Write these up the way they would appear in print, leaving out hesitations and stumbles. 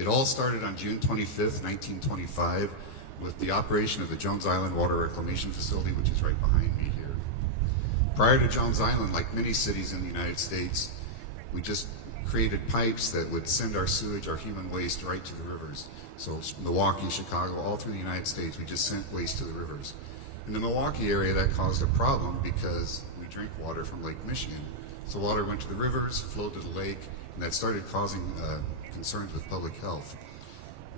It all started on June 25th, 1925, with the operation of the Jones Island Water Reclamation Facility, which is right behind me here. Prior to Jones Island, like many cities in the United States, we just created pipes that would send our sewage, our human waste, right to the rivers. So Milwaukee, Chicago, all through the United States, we just sent waste to the rivers. In the Milwaukee area, that caused a problem because we drink water from Lake Michigan. So water went to the rivers, flowed to the lake, and that started causing concerns with public health.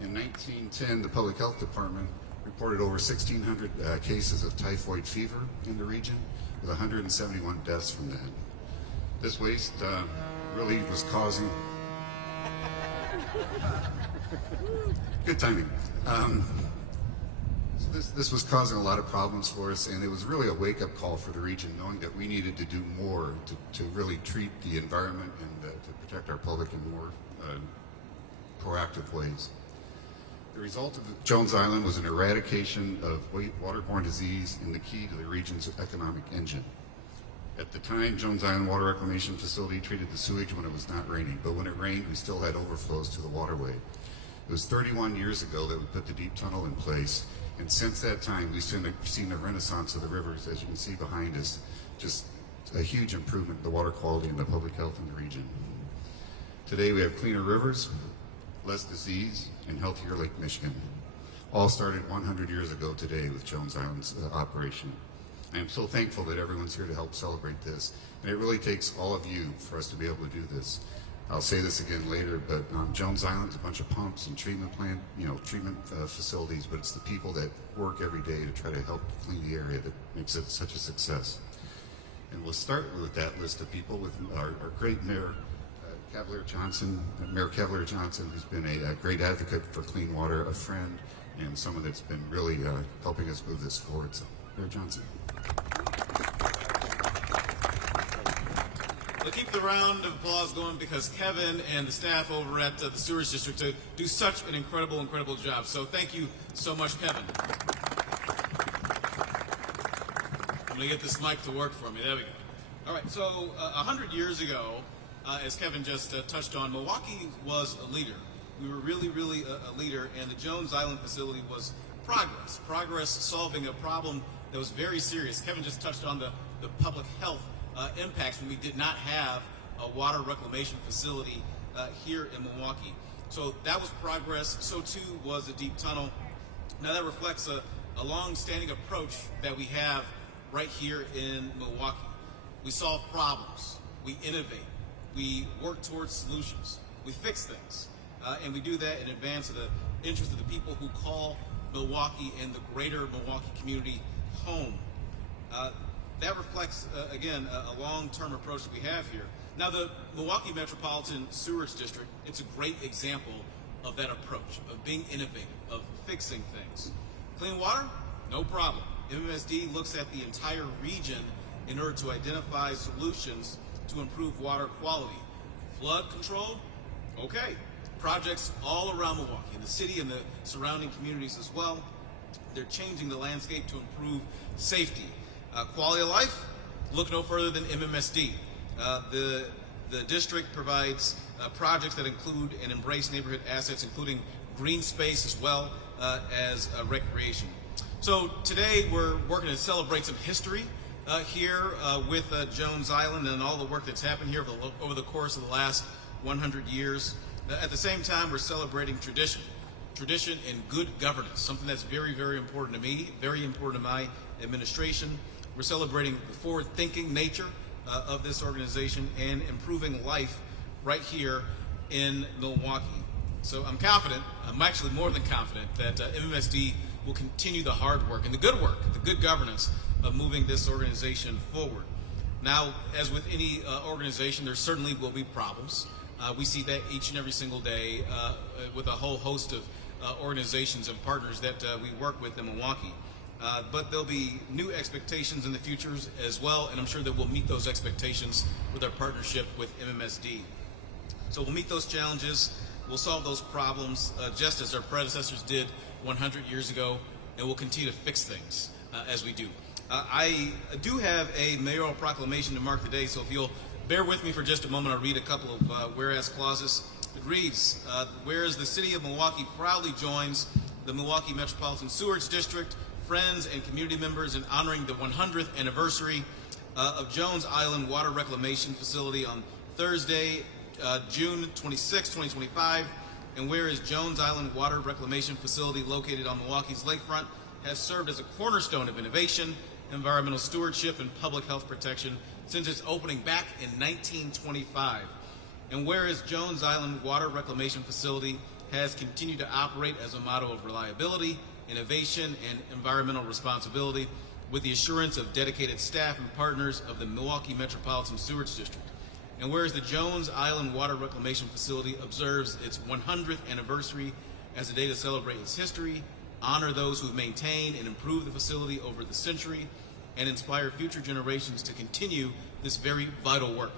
In 1910, the Public Health Department reported over 1,600 cases of typhoid fever in the region, with 171 deaths from that. This waste really was causing... Good timing. So this was causing a lot of problems for us, and it was really a wake-up call for the region, knowing that we needed to do more to really treat the environment and to protect our public in more proactive ways. The result of Jones Island was an eradication of waterborne disease and the key to the region's economic engine. At the time, Jones Island Water Reclamation Facility treated the sewage when it was not raining, but when it rained, we still had overflows to the waterway. It was 31 years ago that we put the deep tunnel in place, and since that time, we've seen a renaissance of the rivers, as you can see behind us, just a huge improvement in the water quality and the public health in the region. Today, we have cleaner rivers, less disease, and healthier Lake Michigan. All started 100 years ago today with Jones Island's operation. I am so thankful that everyone's here to help celebrate this, and it really takes all of you for us to be able to do this. I'll say this again later, but Jones Island's a bunch of pumps and treatment facilities, but it's the people that work every day to try to help clean the area that makes it such a success. And we'll start with that list of people with our great Mayor Cavalier Johnson, who's been a great advocate for clean water, a friend, and someone that's been really helping us move this forward. So, Mayor Johnson. We'll keep the round of applause going because Kevin and the staff over at the Sewage District do such an incredible job. So thank you so much, Kevin. I'm going to get this mic to work for me. There we go. All right, so 100 years ago, as Kevin just touched on, Milwaukee was a leader. We were really a leader, and the Jones Island facility was progress solving a problem that was very serious. Kevin just touched on the public health impacts when we did not have a water reclamation facility here in Milwaukee. So that was progress. So too was the deep tunnel. Now that reflects a long-standing approach that we have right here in Milwaukee. We solve problems, we innovate, we work towards solutions, we fix things, and we do that in advance of the interest of the people who call Milwaukee and the greater Milwaukee community home. That reflects, again, a long-term approach that we have here. Now, the Milwaukee Metropolitan Sewerage District, it's a great example of that approach, of being innovative, of fixing things. Clean water? No problem. MMSD looks at the entire region in order to identify solutions to improve water quality. Flood control? Okay. Projects all around Milwaukee, in the city and the surrounding communities as well. They're changing the landscape to improve safety. Quality of life? Look no further than MMSD. The district provides projects that include and embrace neighborhood assets, including green space as well as recreation. So today we're working to celebrate some history here with Jones Island and all the work that's happened here over the course of the last 100 years. At the same time, we're celebrating tradition and good governance, something that's very important to me, very important to my administration. We're celebrating the forward-thinking nature of this organization and improving life right here in Milwaukee. So I'm confident, I'm actually more than confident, that MMSD will continue the hard work and the good governance of moving this organization forward. Now, as with any organization, there certainly will be problems. We see that each and every single day with a whole host of organizations and partners that we work with in Milwaukee. But there'll be new expectations in the future as well, and I'm sure that we'll meet those expectations with our partnership with MMSD. So we'll meet those challenges, we'll solve those problems just as our predecessors did 100 years ago, and we'll continue to fix things as we do. I do have a mayoral proclamation to mark the day, so if you'll bear with me for just a moment, I'll read a couple of whereas clauses. It reads, whereas the City of Milwaukee proudly joins the Milwaukee Metropolitan Sewerage District, friends and community members in honoring the 100th anniversary of Jones Island Water Reclamation Facility on Thursday, June 26, 2025, and whereas Jones Island Water Reclamation Facility located on Milwaukee's lakefront has served as a cornerstone of innovation, environmental stewardship, and public health protection since its opening back in 1925. And whereas Jones Island Water Reclamation Facility has continued to operate as a model of reliability, innovation, and environmental responsibility with the assurance of dedicated staff and partners of the Milwaukee Metropolitan Sewerage District. And whereas the Jones Island Water Reclamation Facility observes its 100th anniversary as a day to celebrate its history, honor those who have maintained and improved the facility over the century, and inspire future generations to continue this very vital work.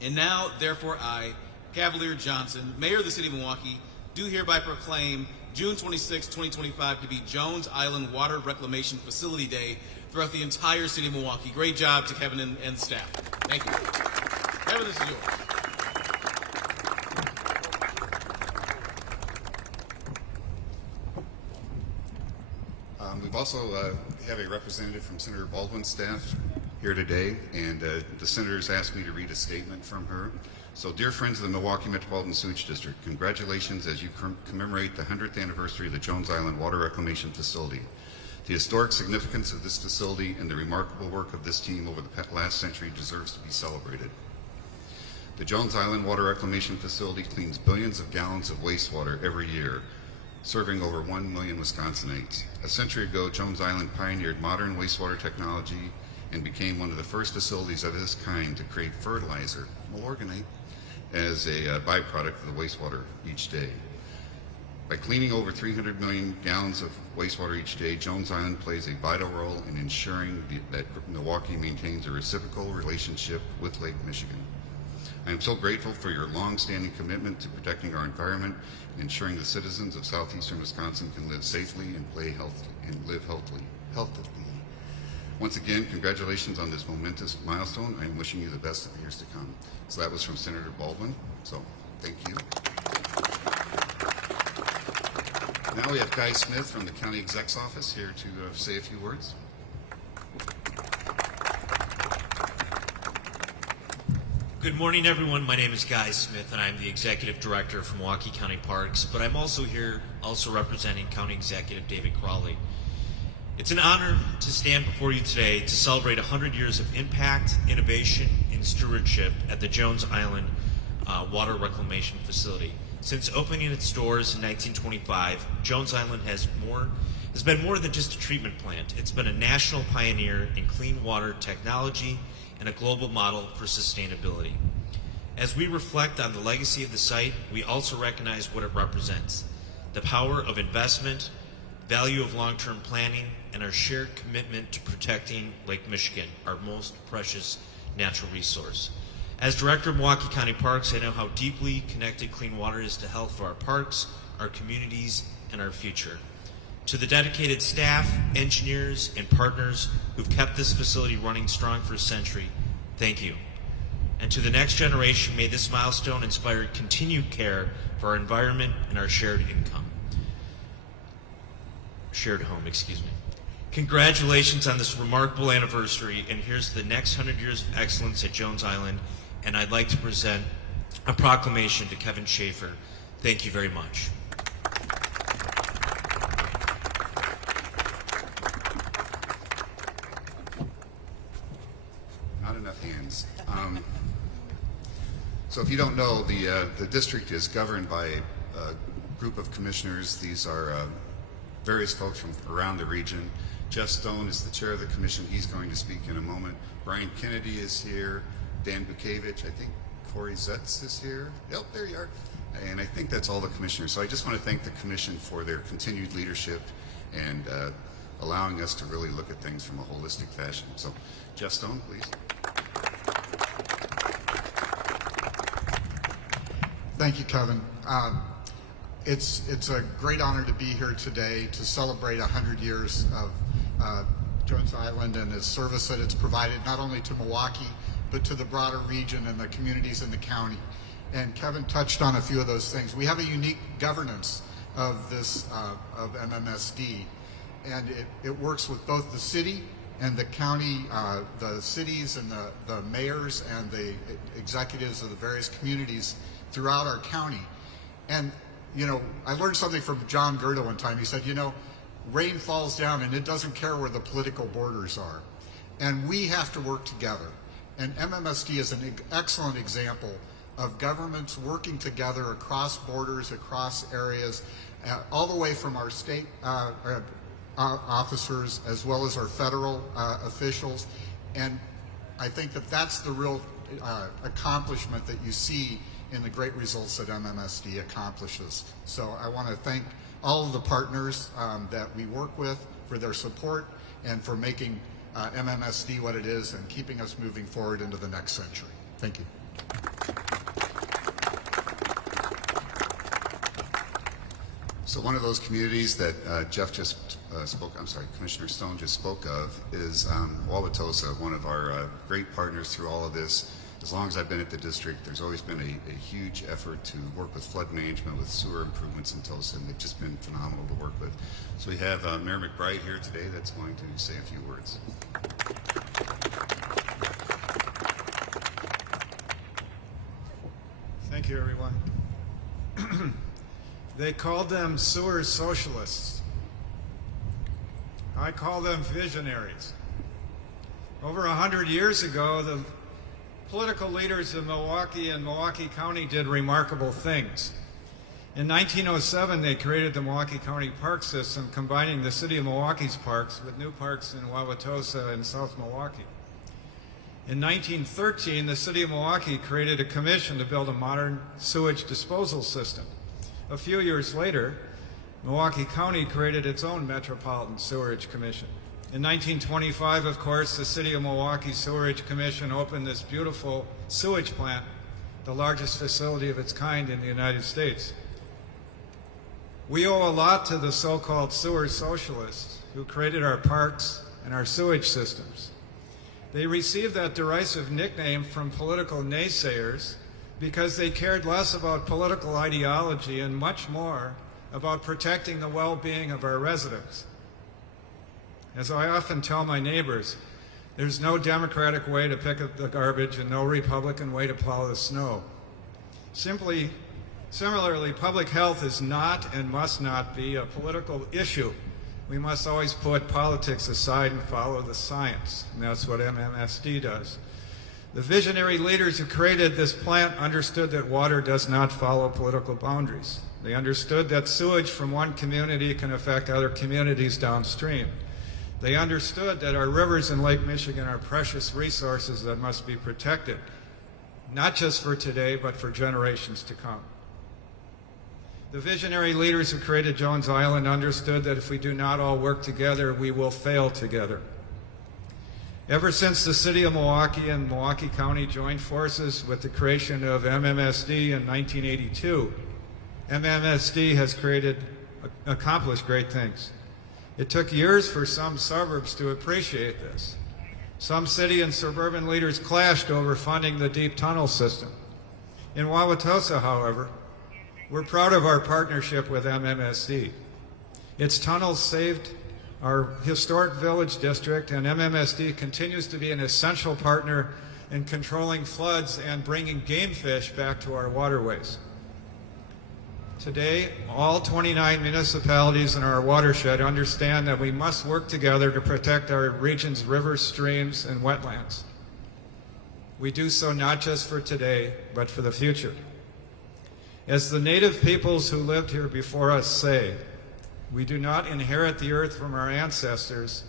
And now, therefore, I, Cavalier Johnson, Mayor of the City of Milwaukee, do hereby proclaim June 26, 2025 to be Jones Island Water Reclamation Facility Day throughout the entire City of Milwaukee. Great job to Kevin and staff. Thank you. Kevin, this is yours. We've also have a representative from Senator Baldwin's staff here today, and the senator's asked me to read a statement from her. So, dear friends of the Milwaukee Metropolitan Sewage District, congratulations as you commemorate the 100th anniversary of the Jones Island Water Reclamation Facility. The historic significance of this facility and the remarkable work of this team over the last century deserves to be celebrated. The Jones Island Water Reclamation Facility cleans billions of gallons of wastewater every year, serving over 1 million Wisconsinites. A century ago, Jones Island pioneered modern wastewater technology and became one of the first facilities of this kind to create fertilizer, Milorganite, as a byproduct of the wastewater each day. By cleaning over 300 million gallons of wastewater each day, Jones Island plays a vital role in ensuring that Milwaukee maintains a reciprocal relationship with Lake Michigan. I am so grateful for your long-standing commitment to protecting our environment and ensuring the citizens of southeastern Wisconsin can live safely and play healthy and live healthily. Once again, congratulations on this momentous milestone. I am wishing you the best of the years to come. So that was from Senator Baldwin. So thank you. Now we have Guy Smith from the County Exec's Office here to say a few words. Good morning, everyone. My name is Guy Smith, and I'm the Executive Director for Milwaukee County Parks, but I'm also here representing County Executive David Crawley. It's an honor to stand before you today to celebrate 100 years of impact, innovation, and stewardship at the Jones Island Water Reclamation Facility. Since opening its doors in 1925, Jones Island has been more than just a treatment plant. It's been a national pioneer in clean water technology and a global model for sustainability. As we reflect on the legacy of the site, we also recognize what it represents: the power of investment, value of long-term planning, and our shared commitment to protecting Lake Michigan, our most precious natural resource. As Director of Milwaukee County Parks, I know how deeply connected clean water is to health for our parks, our communities, and our future. To the dedicated staff, engineers, and partners who've kept this facility running strong for a century, thank you. And to the next generation, may this milestone inspire continued care for our environment and our shared home, excuse me. Congratulations on this remarkable anniversary, and here's the next 100 years of excellence at Jones Island, and I'd like to present a proclamation to Kevin Schaefer. Thank you very much. Not enough hands. So if you don't know, the district is governed by a group of commissioners. These are various folks from around the region. Jeff Stone is the chair of the commission. He's going to speak in a moment. Brian Kennedy is here. Dan Bukavich, I think Corey Zetz is here. Yep, there you are. And I think that's all the commissioners. So I just want to thank the commission for their continued leadership and allowing us to really look at things from a holistic fashion. So Jeff Stone, please. Thank you, Kevin. It's a great honor to be here today to celebrate 100 years of Jones Island and the service that it's provided not only to Milwaukee, but to the broader region and the communities in the county. and Kevin touched on a few of those things. We have a unique governance of this, of MMSD, and it works with both the city and the county, the cities and the mayors and the executives of the various communities throughout our county. And, you know, I learned something from John Gerda one time. He said, you know, rain falls down and it doesn't care where the political borders are. And we have to work together. And MMSD is an excellent example of governments working together across borders, across areas, all the way from our state officers as well as our federal officials. And I think that that's the real accomplishment that you see in the great results that MMSD accomplishes. So I want to thank all of the partners that we work with for their support and for making MMSD what it is and keeping us moving forward into the next century. Thank you. So one of those communities that Jeff just Commissioner Stone just spoke of is Wauwatosa, one of our great partners through all of this. As long as I've been at the district, there's always been a huge effort to work with flood management, with sewer improvements in Tosa, and they've just been phenomenal to work with. So we have Mayor McBride here today that's going to say a few words. Thank you, everyone. They called them sewer socialists. I call them visionaries. Over 100 years ago, the political leaders of Milwaukee and Milwaukee County did remarkable things. In 1907, they created the Milwaukee County Park System, combining the city of Milwaukee's parks with new parks in Wauwatosa and South Milwaukee. In 1913, the city of Milwaukee created a commission to build a modern sewage disposal system. A few years later, Milwaukee County created its own Metropolitan Sewerage Commission. In 1925, of course, the City of Milwaukee Sewerage Commission opened this beautiful sewage plant, the largest facility of its kind in the United States. We owe a lot to the so-called sewer socialists who created our parks and our sewage systems. They received that derisive nickname from political naysayers because they cared less about political ideology and much more about protecting the well-being of our residents. As I often tell my neighbors, there's no Democratic way to pick up the garbage and no Republican way to plow the snow. Similarly, public health is not and must not be a political issue. We must always put politics aside and follow the science, and that's what MMSD does. The visionary leaders who created this plant understood that water does not follow political boundaries. They understood that sewage from one community can affect other communities downstream. They understood that our rivers in Lake Michigan are precious resources that must be protected, not just for today, but for generations to come. The visionary leaders who created Jones Island understood that if we do not all work together, we will fail together. Ever since the city of Milwaukee and Milwaukee County joined forces with the creation of MMSD in 1982, MMSD has accomplished great things. It took years for some suburbs to appreciate this. Some city and suburban leaders clashed over funding the deep tunnel system. In Wauwatosa, however, we're proud of our partnership with MMSD. Its tunnels saved our historic village district, and MMSD continues to be an essential partner in controlling floods and bringing game fish back to our waterways. Today, all 29 municipalities in our watershed understand that we must work together to protect our region's rivers, streams, and wetlands. We do so not just for today, but for the future. As the native peoples who lived here before us say, we do not inherit the earth from our ancestors,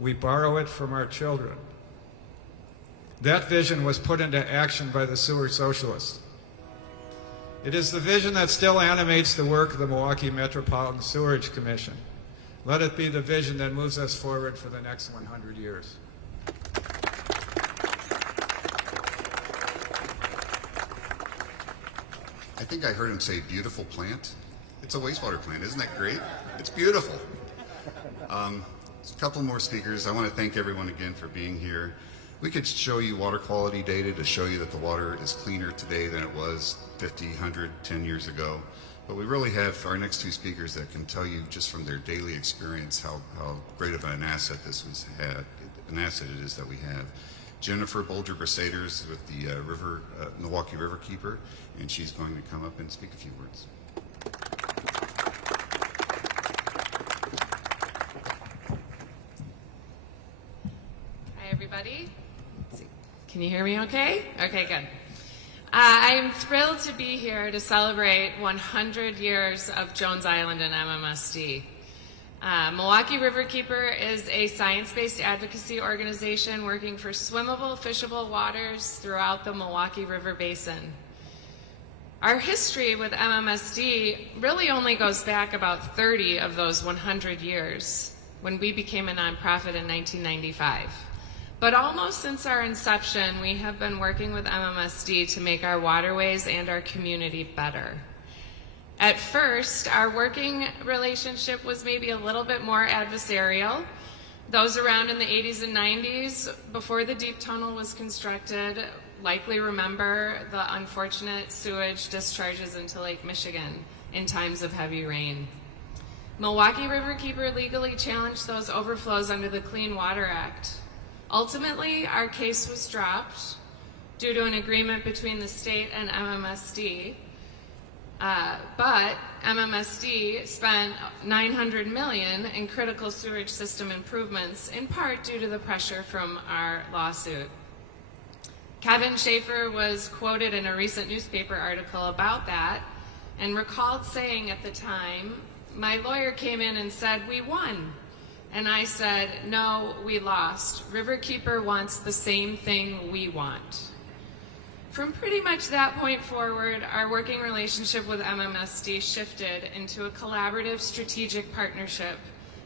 we borrow it from our children. That vision was put into action by the sewer socialists. It is the vision that still animates the work of the Milwaukee Metropolitan Sewerage Commission. Let it be the vision that moves us forward for the next 100 years. I think I heard him say beautiful plant. It's a wastewater plant. Isn't that great? It's beautiful. A couple more speakers. I want to thank everyone again for being here. We could show you water quality data to show you that the water is cleaner today than it was 50, 100, 10 years ago. But we really have our next two speakers that can tell you just from their daily experience how great of an asset an asset it is that we have. Jennifer Bolger-Brisaders with the Milwaukee Riverkeeper, and she's going to come up and speak a few words. Hi, everybody. Let's see. Can you hear me okay? Okay, good. I'm thrilled to be here to celebrate 100 years of Jones Island and MMSD. Milwaukee Riverkeeper is a science-based advocacy organization working for swimmable, fishable waters throughout the Milwaukee River Basin. Our history with MMSD really only goes back about 30 of those 100 years, when we became a nonprofit in 1995. But almost since our inception, we have been working with MMSD to make our waterways and our community better. At first, our working relationship was maybe a little bit more adversarial. Those around in the 80s and 90s, before the deep tunnel was constructed, likely remember the unfortunate sewage discharges into Lake Michigan in times of heavy rain. Milwaukee Riverkeeper legally challenged those overflows under the Clean Water Act. Ultimately, our case was dropped due to an agreement between the state and MMSD. But MMSD spent $900 million in critical sewage system improvements, in part due to the pressure from our lawsuit. Kevin Schaefer was quoted in a recent newspaper article about that and recalled saying at the time, "My lawyer came in and said, 'We won.' And I said, 'No, we lost. Riverkeeper wants the same thing we want.'" From pretty much that point forward, our working relationship with MMSD shifted into a collaborative strategic partnership,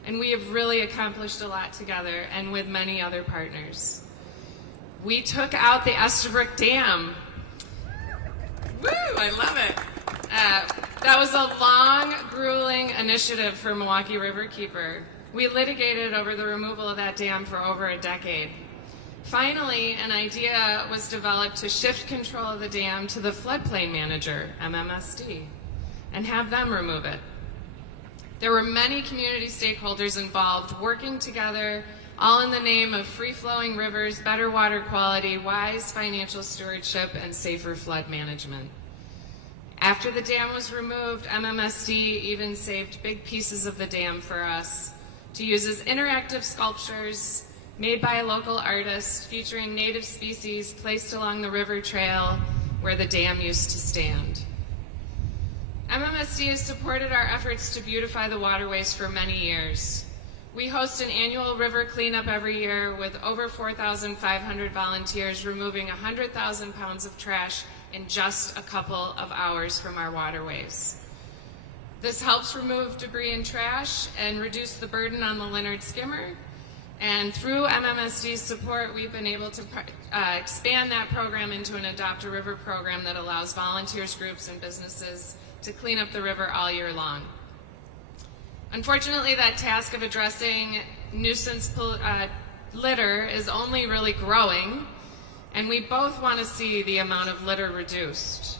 and we have really accomplished a lot together and with many other partners. We took out the Estabrook Dam. Woo, I love it. That was a long, grueling initiative for Milwaukee Riverkeeper. We litigated over the removal of that dam for over a decade. Finally, an idea was developed to shift control of the dam to the floodplain manager, MMSD, and have them remove it. There were many community stakeholders involved working together, all in the name of free-flowing rivers, better water quality, wise financial stewardship, and safer flood management. After the dam was removed, MMSD even saved big pieces of the dam for us to use as interactive sculptures made by a local artist featuring native species placed along the river trail where the dam used to stand. MMSD has supported our efforts to beautify the waterways for many years. We host an annual river cleanup every year with over 4,500 volunteers removing 100,000 pounds of trash in just a couple of hours from our waterways. This helps remove debris and trash and reduce the burden on the Leonard skimmer. And through MMSD's support, we've been able to expand that program into an Adopt a River program that allows volunteers, groups, and businesses to clean up the river all year long. Unfortunately, that task of addressing nuisance litter is only really growing, and we both want to see the amount of litter reduced.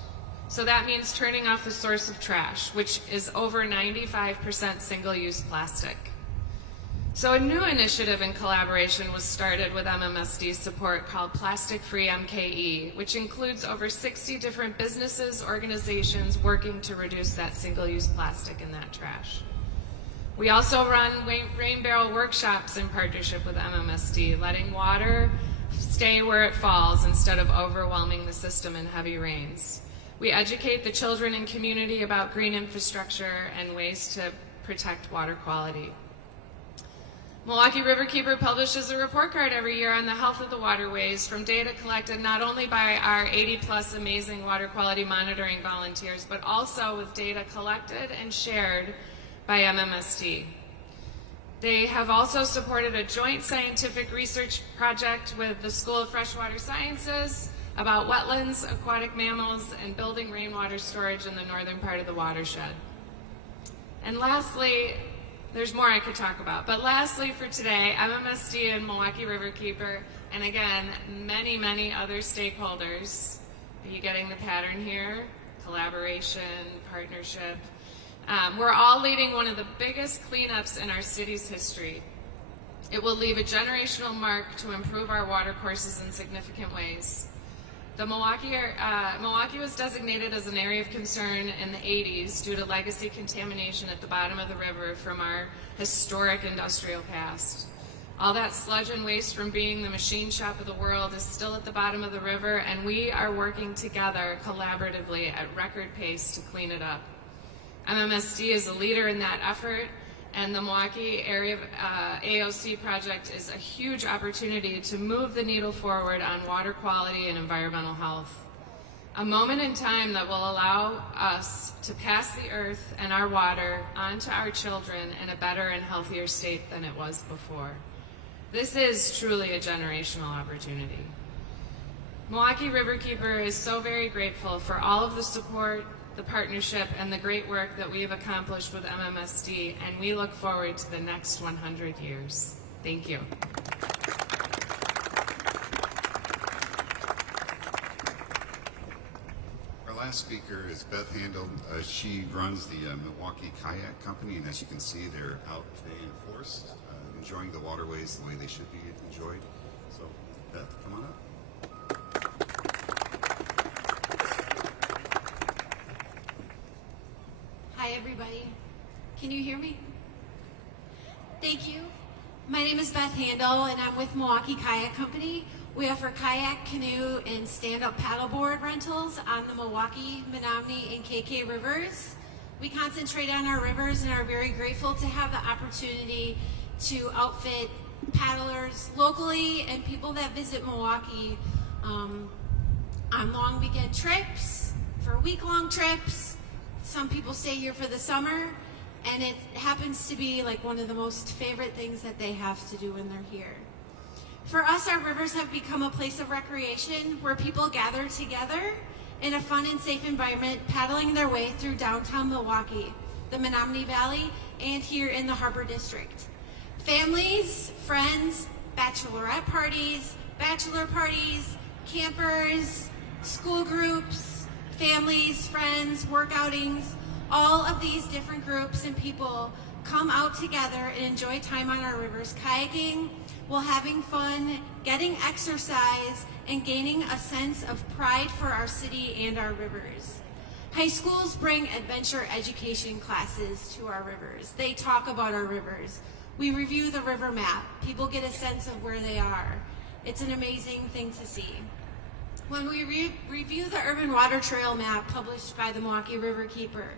So that means turning off the source of trash, which is over 95% single-use plastic. So a new initiative in collaboration was started with MMSD's support called Plastic Free MKE, which includes over 60 different businesses, organizations working to reduce that single-use plastic in that trash. We also run rain barrel workshops in partnership with MMSD, letting water stay where it falls instead of overwhelming the system in heavy rains. We educate the children and community about green infrastructure and ways to protect water quality. Milwaukee Riverkeeper publishes a report card every year on the health of the waterways from data collected not only by our 80-plus amazing water quality monitoring volunteers, but also with data collected and shared by MMSD. They have also supported a joint scientific research project with the School of Freshwater Sciences about wetlands, aquatic mammals, and building rainwater storage in the northern part of the watershed. And lastly, there's more I could talk about. But lastly for today, MMSD and Milwaukee Riverkeeper, and again, many, many other stakeholders. Are you getting the pattern here? Collaboration, partnership. We're all leading one of the biggest cleanups in our city's history. It will leave a generational mark to improve our water courses in significant ways. The Milwaukee was designated as an area of concern in the 80s due to legacy contamination at the bottom of the river from our historic industrial past. All that sludge and waste from being the machine shop of the world is still at the bottom of the river, and we are working together collaboratively at record pace to clean it up. MMSD is a leader in that effort, and the Milwaukee Area AOC project is a huge opportunity to move the needle forward on water quality and environmental health. A moment in time that will allow us to pass the earth and our water on to our children in a better and healthier state than it was before. This is truly a generational opportunity. Milwaukee Riverkeeper is so very grateful for all of the support, the partnership, and the great work that we have accomplished with MMSD, and we look forward to the next 100 years. Thank you. Our last speaker is Beth Handel. She runs the Milwaukee Kayak Company, and as you can see, they're out today in force, enjoying the waterways the way they should be enjoyed. So, Beth, come on up. Hi, everybody. Can you hear me? Thank you. My name is Beth Handel, and I'm with Milwaukee Kayak Company. We offer kayak, canoe, and stand-up paddleboard rentals on the Milwaukee, Menominee, and KK rivers. We concentrate on our rivers and are very grateful to have the opportunity to outfit paddlers locally and people that visit Milwaukee on long weekend trips, for week-long trips. Some people stay here for the summer, and it happens to be like one of the most favorite things that they have to do when they're here. For us, our rivers have become a place of recreation where people gather together in a fun and safe environment, paddling their way through downtown Milwaukee, the Menominee Valley, and here in the Harbor District. Families, friends, bachelorette parties, bachelor parties, campers, school groups, families, friends, work outings, all of these different groups and people come out together and enjoy time on our rivers, kayaking while having fun, getting exercise, and gaining a sense of pride for our city and our rivers. High schools bring adventure education classes to our rivers. They talk about our rivers. We review the river map. People get a sense of where they are. It's an amazing thing to see. When we review the Urban Water Trail map published by the Milwaukee Riverkeeper,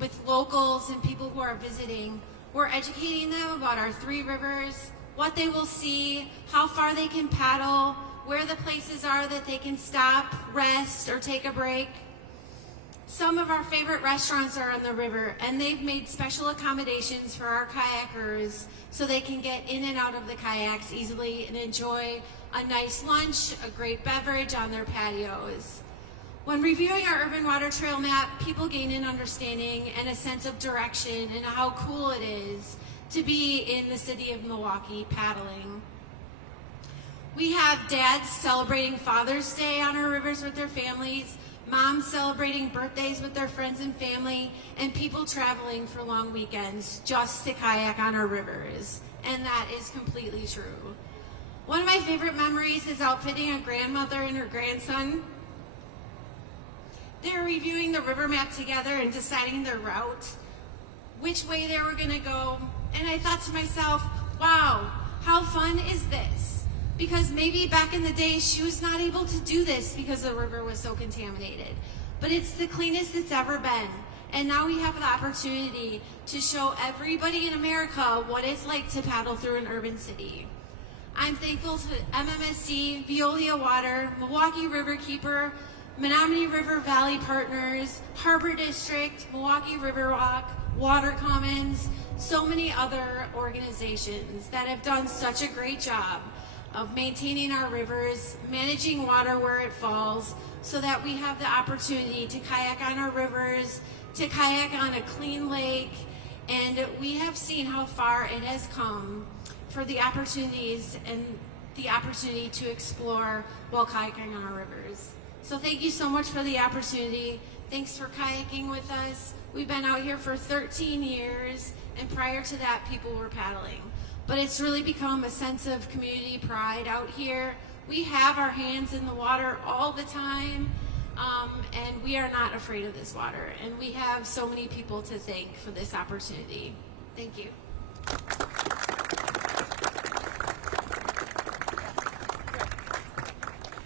with locals and people who are visiting, we're educating them about our 3 rivers, what they will see, how far they can paddle, where the places are that they can stop, rest, or take a break. Some of our favorite restaurants are on the river, and they've made special accommodations for our kayakers so they can get in and out of the kayaks easily and enjoy a nice lunch, a great beverage on their patios. When reviewing our Urban Water Trail map, people gain an understanding and a sense of direction and how cool it is to be in the city of Milwaukee paddling. We have dads celebrating Father's Day on our rivers with their families, moms celebrating birthdays with their friends and family, and people traveling for long weekends just to kayak on our rivers. And that is completely true. One of my favorite memories is outfitting a grandmother and her grandson. They were reviewing the river map together and deciding their route, which way they were going to go. And I thought to myself, wow, how fun is this? Because maybe back in the day, she was not able to do this because the river was so contaminated. But it's the cleanest it's ever been. And now we have the opportunity to show everybody in America what it's like to paddle through an urban city. I'm thankful to MMSD, Veolia Water, Milwaukee Riverkeeper, Menominee River Valley Partners, Harbor District, Milwaukee Riverwalk, Water Commons, so many other organizations that have done such a great job of maintaining our rivers, managing water where it falls, so that we have the opportunity to kayak on our rivers, to kayak on a clean lake, And we have seen how far it has come for the opportunities and the opportunity to explore while kayaking on our rivers. So thank you so much for the opportunity. Thanks for kayaking with us. We've been out here for 13 years, and prior to that, people were paddling. But it's really become a sense of community pride out here. We have our hands in the water all the time, and we are not afraid of this water. And we have so many people to thank for this opportunity. Thank you.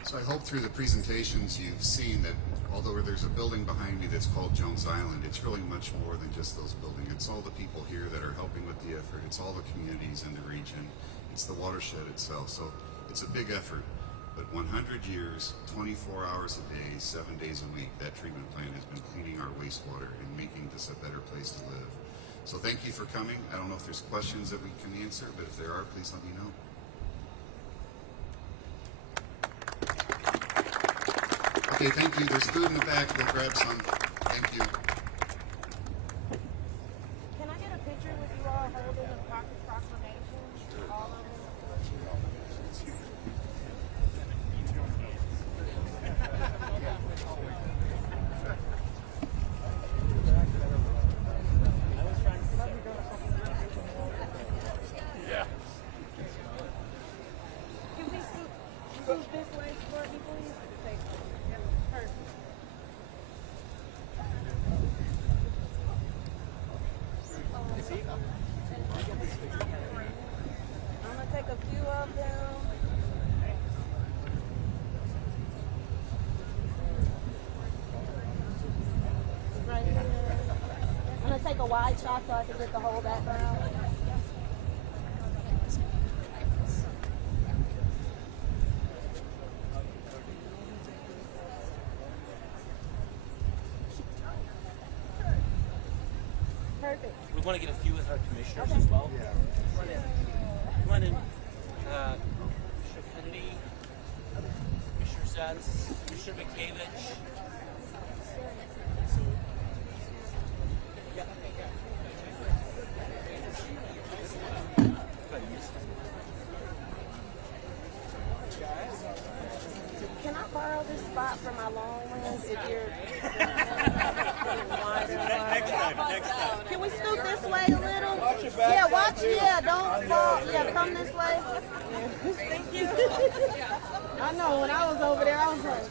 So I hope through the presentations you've seen that although there's a building behind me that's called Jones Island, it's really much more than just those buildings. It's all the people here that are helping with the effort. It's all the communities in the region. It's the watershed itself. So it's a big effort. But 100 years, 24 hours a day, 7 days a week, that treatment plant has been cleaning our wastewater and making this a better place to live. So thank you for coming. I don't know if there's questions that we can answer, but if there are, please let me know. Okay, thank you. There's food in the back. Go grab some. Thank you. Can I get a picture with you all holding the proclamation? All of them? Can we scoot this way for me, please? Perfect. I'm gonna take a few of them. Right here. I'm gonna take a wide shot so I can get the whole background. Perfect. We want to get a few with our commissioners as well. Yeah. Come on in. Commissioner Kennedy, Commissioner Zatz, Commissioner McCavich. Can I borrow this spot for my long ones if you're Next time. Can we scoot this way a little? Watch your back. Yeah, watch. Yeah, don't fall. Yeah, come this way. Thank you. I know when I was over there, I was like.